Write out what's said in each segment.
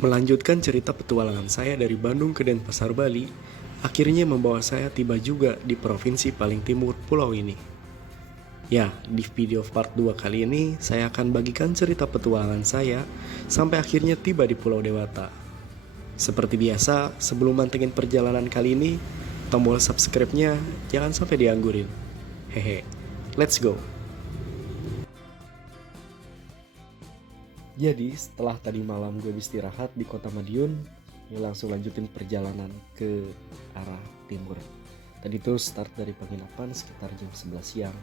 Melanjutkan cerita petualangan saya dari Bandung ke Denpasar, Bali, akhirnya membawa saya tiba juga di provinsi paling timur pulau ini. Ya, di video part 2 kali ini, saya akan bagikan cerita petualangan saya sampai akhirnya tiba di Pulau Dewata. Seperti biasa, sebelum mantengin perjalanan kali ini, tombol subscribe-nya jangan sampai dianggurin. Hehe, let's go! Jadi setelah tadi malam gue istirahat di kota Madiun, ya langsung lanjutin perjalanan ke arah timur. Tadi tuh start dari penginapan sekitar jam 11 siang.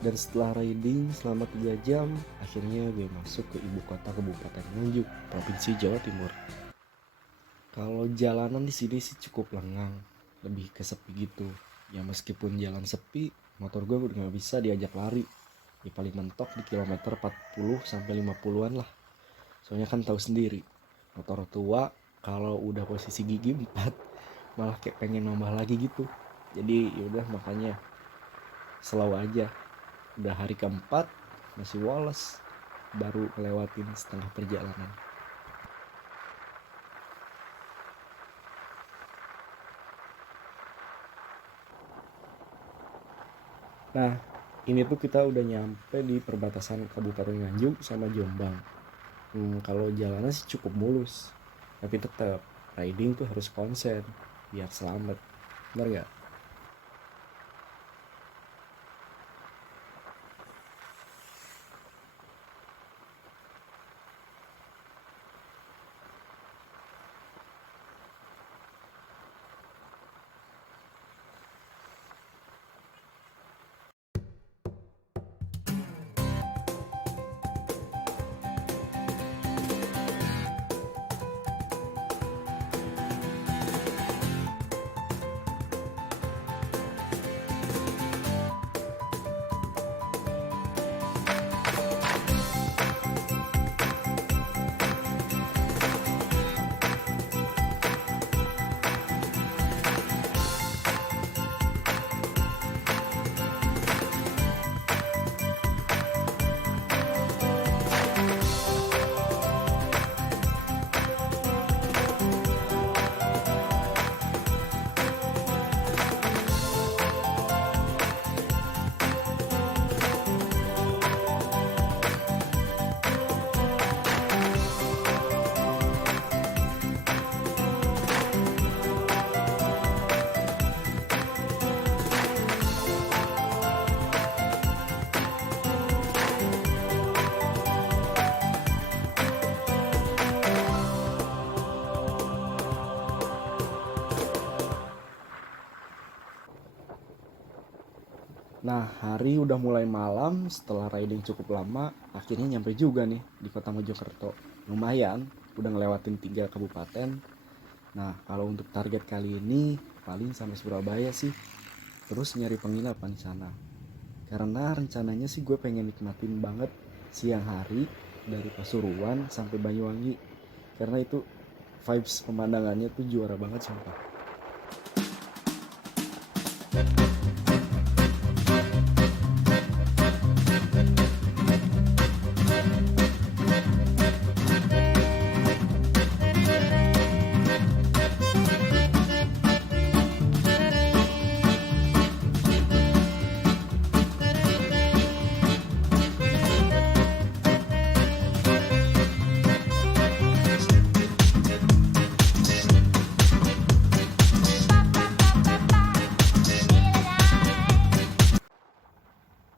Dan setelah riding selama 3 jam, akhirnya gue masuk ke ibu kota Kabupaten Nganjuk, Provinsi Jawa Timur. Kalau jalanan di sini sih cukup lengang, lebih ke sepi gitu. Ya meskipun jalan sepi, motor gue udah gak bisa diajak lari. Ya paling mentok di kilometer 40 sampai 50-an lah. Soalnya kan tahu sendiri, motor tua kalau udah posisi gigi 4 malah kayak pengen nambah lagi gitu. Jadi yaudah makanya slow aja. Udah hari keempat masih woles, baru ngelewatin setengah perjalanan. Nah, ini tuh kita udah nyampe di perbatasan Kabupaten Nganjuk sama Jombang. Kalau jalanan sih cukup mulus, tapi tetap riding tuh harus konsen biar selamat, bener nggak? Nah, hari udah mulai malam. Setelah riding cukup lama, akhirnya nyampe juga nih di kota Mojokerto. Lumayan, udah ngelewatin 3 kabupaten. Nah, kalau untuk target kali ini paling sampai Surabaya sih. Terus nyari penginapan di sana. Karena rencananya sih gue pengen nikmatin banget siang hari dari Pasuruan sampai Banyuwangi. Karena itu vibes pemandangannya tuh juara banget sumpah.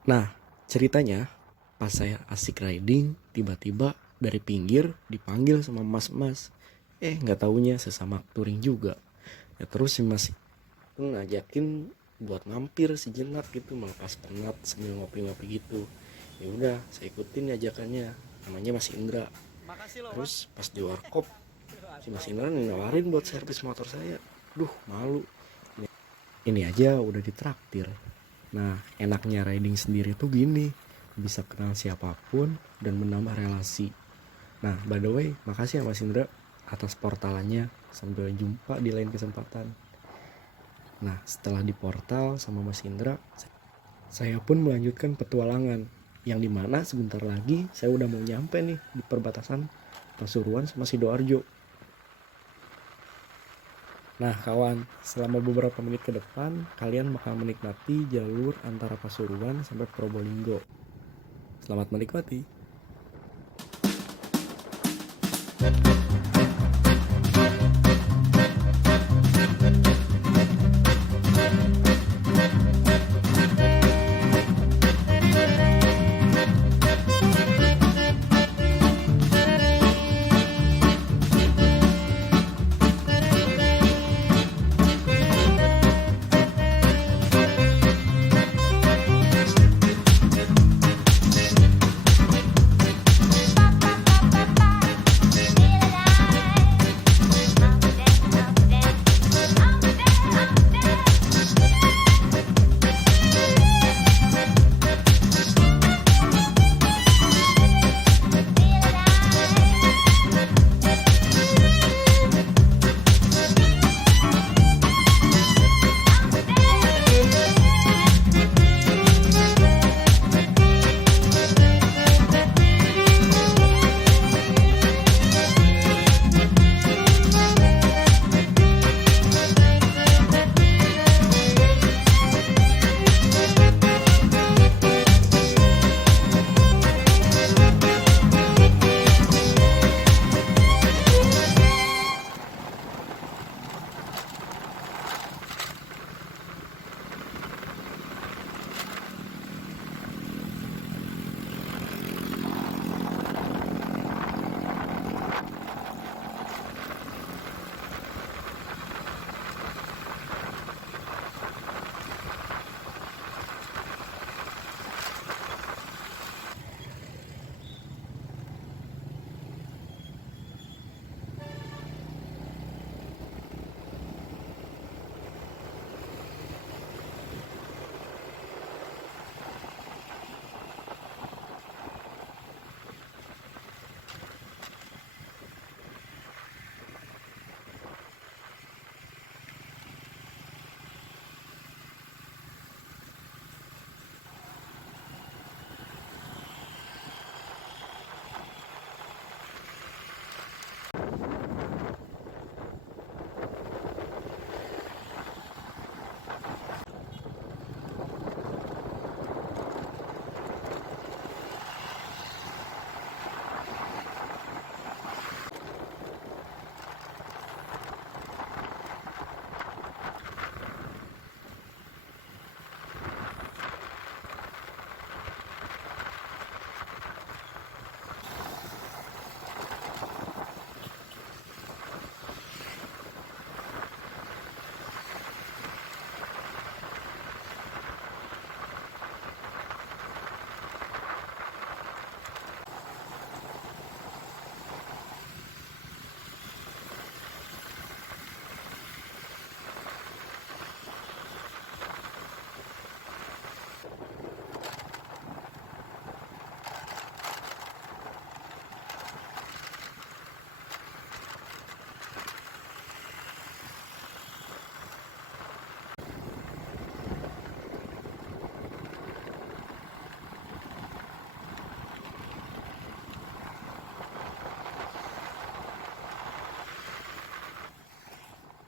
Nah, ceritanya pas saya asik riding, tiba-tiba dari pinggir dipanggil sama mas-mas. Nggak taunya sesama touring juga. Ya terus si mas ngajakin buat ngampir sejenak gitu, melepas penat sambil ngopi-ngopi gitu. Ya udah, saya ikutin ajakannya. Namanya Mas Indra. Terus pas di warkop, si Mas Indra nawarin buat servis motor saya. Duh, malu. Ini aja udah ditraktir. Nah, enaknya riding sendiri tuh gini, bisa kenal siapapun dan menambah relasi. Nah, by the way, makasih ya Mas Indra atas portalannya. Sampai jumpa di lain kesempatan. Nah, setelah di portal sama Mas Indra, saya pun melanjutkan petualangan. Yang dimana sebentar lagi saya udah mau nyampe nih di perbatasan Pasuruan sama Sidoarjo. Nah kawan, selama beberapa menit ke depan kalian bakal menikmati jalur antara Pasuruan sampai Probolinggo. Selamat menikmati.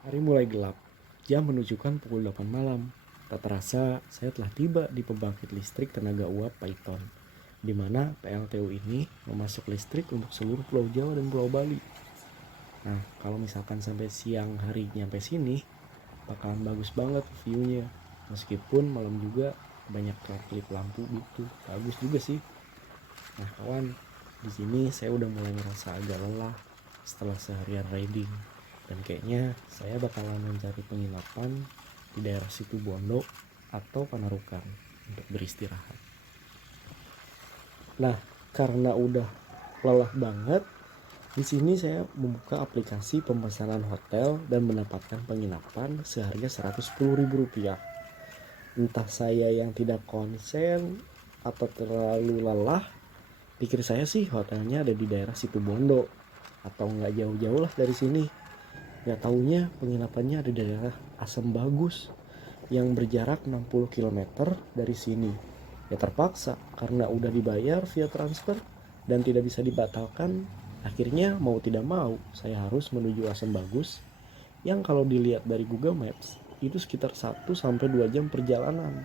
Hari mulai gelap, jam menunjukkan pukul 8 malam. Tak terasa, saya telah tiba di pembangkit listrik tenaga uap Paiton, di mana PLTU ini memasok listrik untuk seluruh Pulau Jawa dan Pulau Bali. Nah, kalau misalkan sampai siang hari nyampe sini, bakalan bagus banget view-nya. Meskipun malam juga banyak kelap-kelip lampu gitu, bagus juga sih. Nah, kawan, di sini saya udah mulai ngerasa agak lelah setelah seharian riding. Dan kayaknya saya bakalan mencari penginapan di daerah Situbondo atau Panarukan untuk beristirahat. Nah, karena udah lelah banget, di sini saya membuka aplikasi pemesanan hotel dan mendapatkan penginapan seharga Rp110.000. Entah saya yang tidak konsen atau terlalu lelah, pikir saya sih hotelnya ada di daerah Situbondo atau nggak jauh-jauh lah dari sini. Gak taunya penginapannya ada di daerah Asam Bagus yang berjarak 60 km dari sini. Ya terpaksa karena udah dibayar via transfer dan tidak bisa dibatalkan, Akhirnya mau tidak mau saya harus menuju Asam Bagus yang kalau dilihat dari Google Maps itu sekitar 1 sampai 2 jam perjalanan.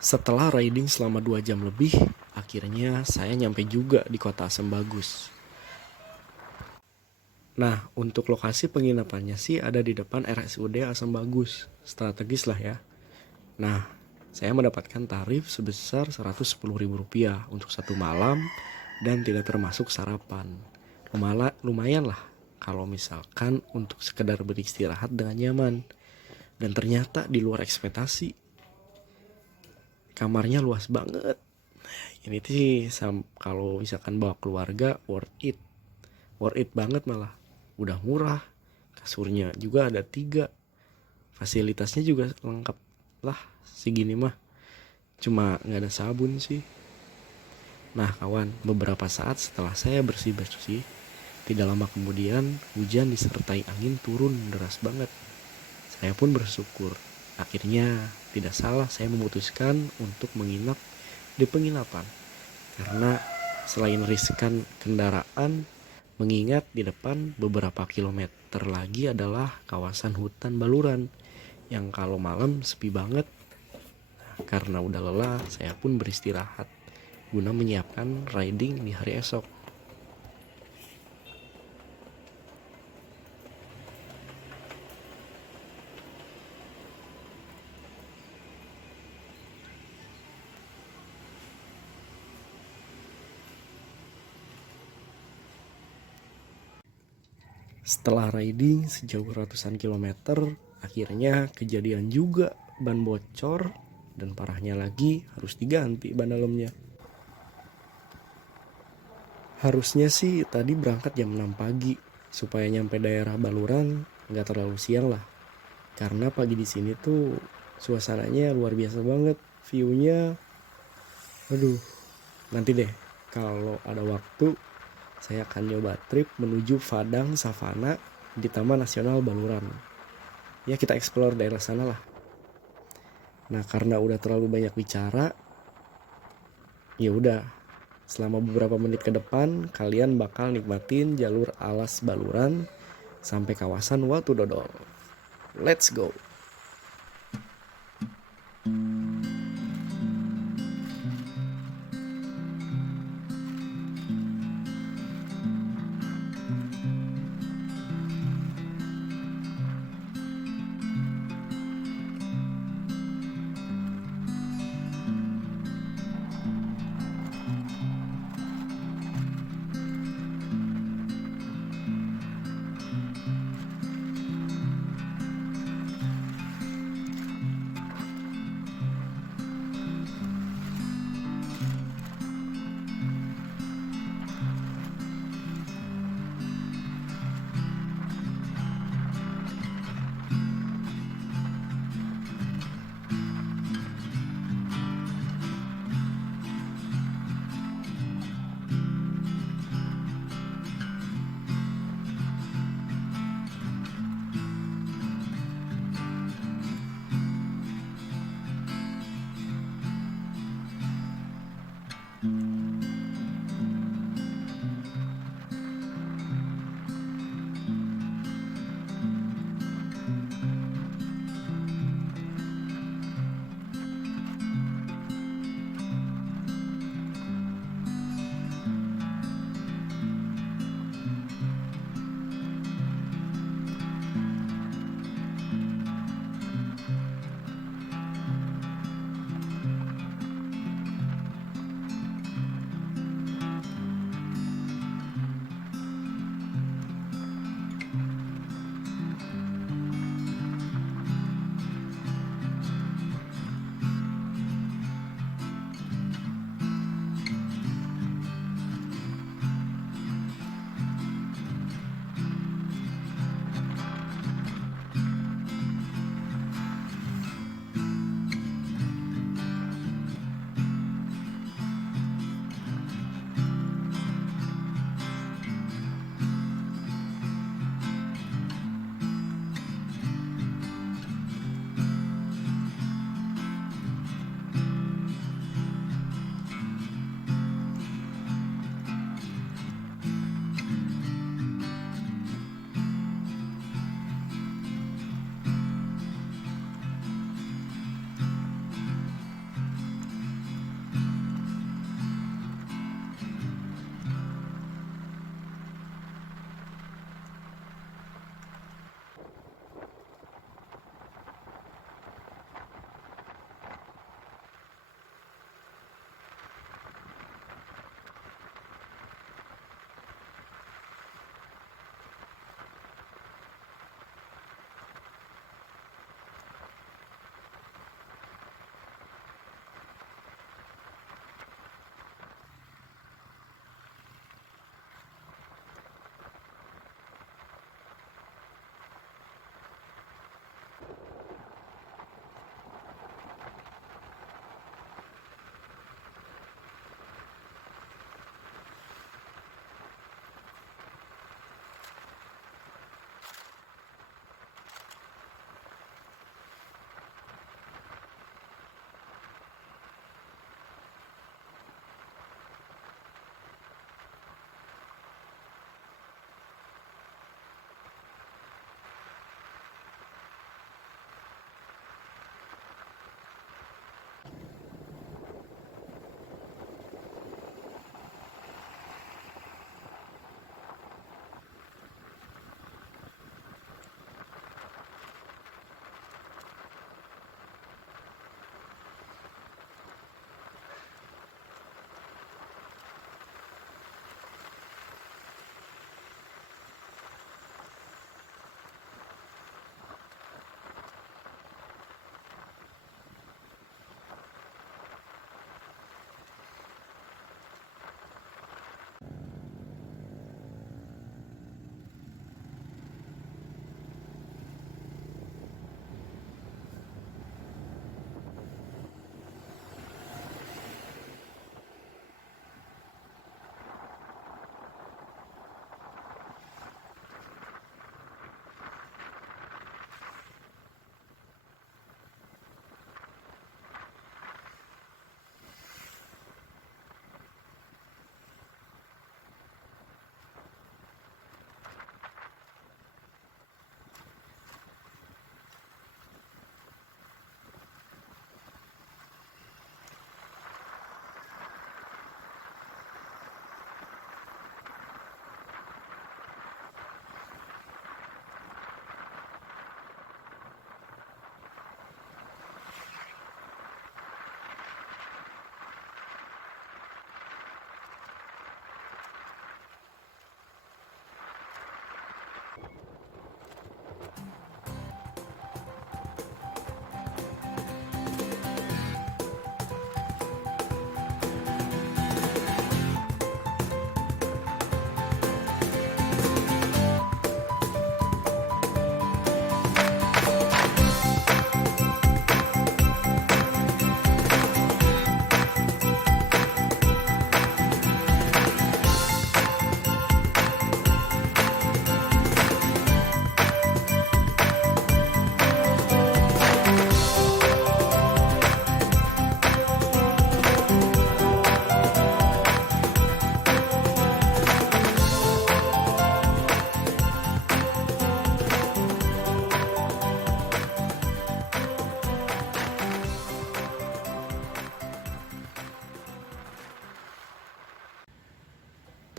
Setelah riding selama 2 jam lebih, akhirnya saya nyampe juga di kota Asam Bagus. Nah, untuk lokasi penginapannya sih ada di depan RSUD Asam Bagus. Strategis lah ya. Nah, saya mendapatkan tarif sebesar Rp110.000 untuk 1 malam dan tidak termasuk sarapan. Lumayan lah kalau misalkan untuk sekedar beristirahat dengan nyaman. Dan ternyata di luar ekspektasi. Kamarnya luas banget. Ini sih kalau misalkan bawa keluarga worth it. Worth it banget malah. Udah murah. Kasurnya juga ada 3. Fasilitasnya juga lengkap lah segini mah. Cuma gak ada sabun sih. Nah kawan, beberapa saat setelah saya bersih-bersih, tidak lama kemudian hujan disertai angin turun deras banget. Saya pun bersyukur. Akhirnya tidak salah saya memutuskan untuk menginap di penginapan. Karena selain riskan kendaraan, mengingat di depan beberapa kilometer lagi adalah kawasan hutan Baluran yang kalau malam sepi banget. Karena udah lelah, saya pun beristirahat guna menyiapkan riding di hari esok. Setelah riding sejauh ratusan kilometer, akhirnya kejadian juga ban bocor dan parahnya lagi harus diganti ban dalamnya. Harusnya sih tadi berangkat jam 6 pagi supaya nyampe daerah Baluran nggak terlalu siang lah. Karena pagi di sini tuh suasananya luar biasa banget, view-nya. Aduh, nanti deh kalau ada waktu saya akan nyoba trip menuju Padang Savana di Taman Nasional Baluran. Ya kita explore daerah sana lah. Nah karena udah terlalu banyak bicara, ya udah selama beberapa menit ke depan kalian bakal nikmatin jalur alas Baluran sampai kawasan Watu Dodol. Let's go.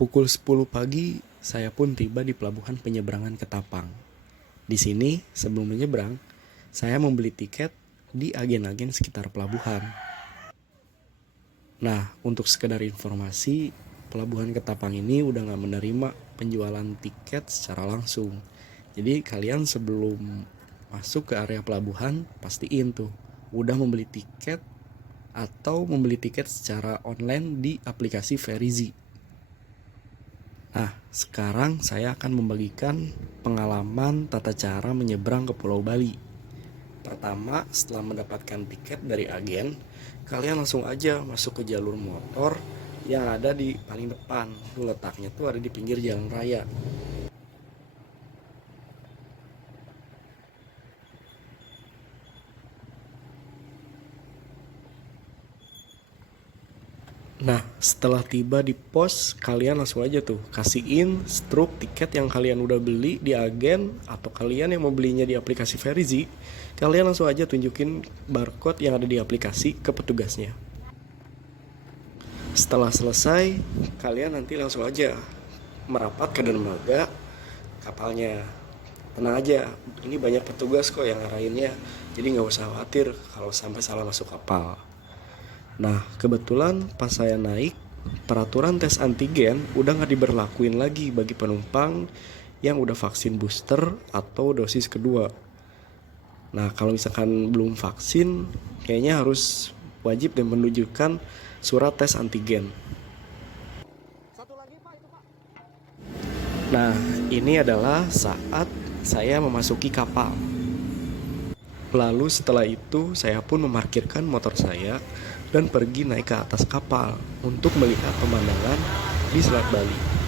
Pukul 10 pagi, saya pun tiba di pelabuhan penyeberangan Ketapang. Di sini, sebelum menyeberang, saya membeli tiket di agen-agen sekitar pelabuhan. Nah, untuk sekedar informasi, pelabuhan Ketapang ini udah gak menerima penjualan tiket secara langsung. Jadi kalian sebelum masuk ke area pelabuhan, pastiin tuh udah membeli tiket atau membeli tiket secara online di aplikasi Verizi. Nah, sekarang saya akan membagikan pengalaman tata cara menyeberang ke Pulau Bali. Pertama, setelah mendapatkan tiket dari agen, kalian langsung aja masuk ke jalur motor yang ada di paling depan. Letaknya tuh ada di pinggir jalan raya. Nah, setelah tiba di pos, kalian langsung aja tuh kasihin struk tiket yang kalian udah beli di agen atau kalian yang mau belinya di aplikasi Verizi, kalian langsung aja tunjukin barcode yang ada di aplikasi ke petugasnya. Setelah selesai, kalian nanti langsung aja merapat ke dermaga kapalnya. Tenang aja, ini banyak petugas kok yang ngarahinnya, jadi nggak usah khawatir kalau sampai salah masuk kapal. Nah, kebetulan pas saya naik, peraturan tes antigen udah gak diberlakuin lagi bagi penumpang yang udah vaksin booster atau dosis kedua. Nah, kalau misalkan belum vaksin, kayaknya harus wajib dan menunjukkan surat tes antigen. Nah, ini adalah saat saya memasuki kapal. Lalu setelah itu saya pun memarkirkan motor saya dan pergi naik ke atas kapal untuk melihat pemandangan di Selat Bali.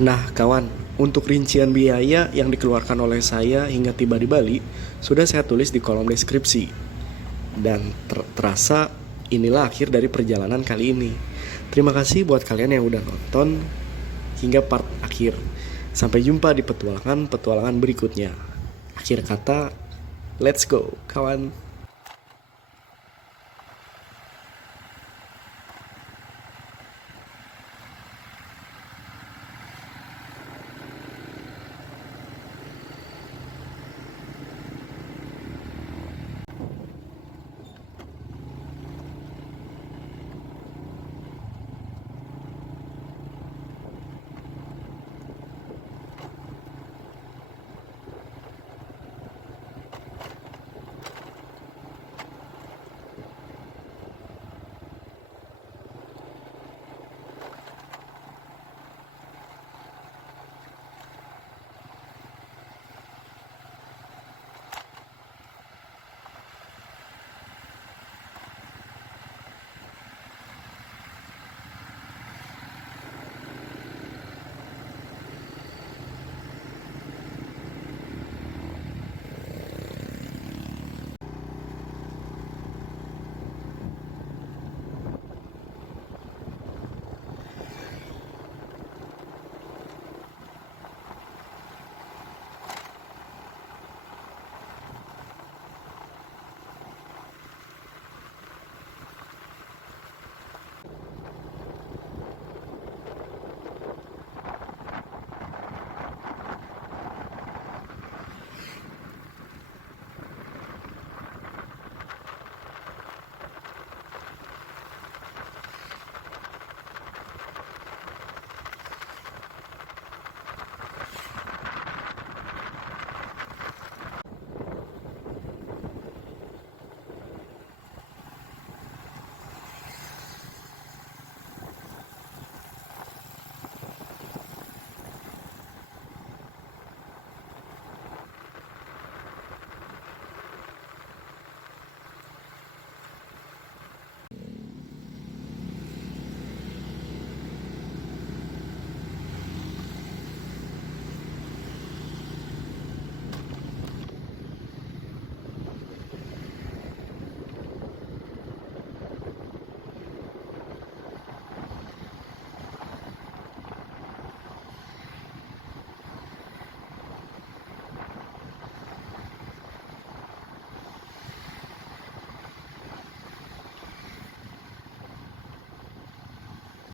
Nah, kawan, untuk rincian biaya yang dikeluarkan oleh saya hingga tiba di Bali sudah saya tulis di kolom deskripsi. Dan terasa inilah akhir dari perjalanan kali ini. Terima kasih buat kalian yang udah nonton hingga part akhir. Sampai jumpa di petualangan berikutnya. Akhir kata, let's go, kawan.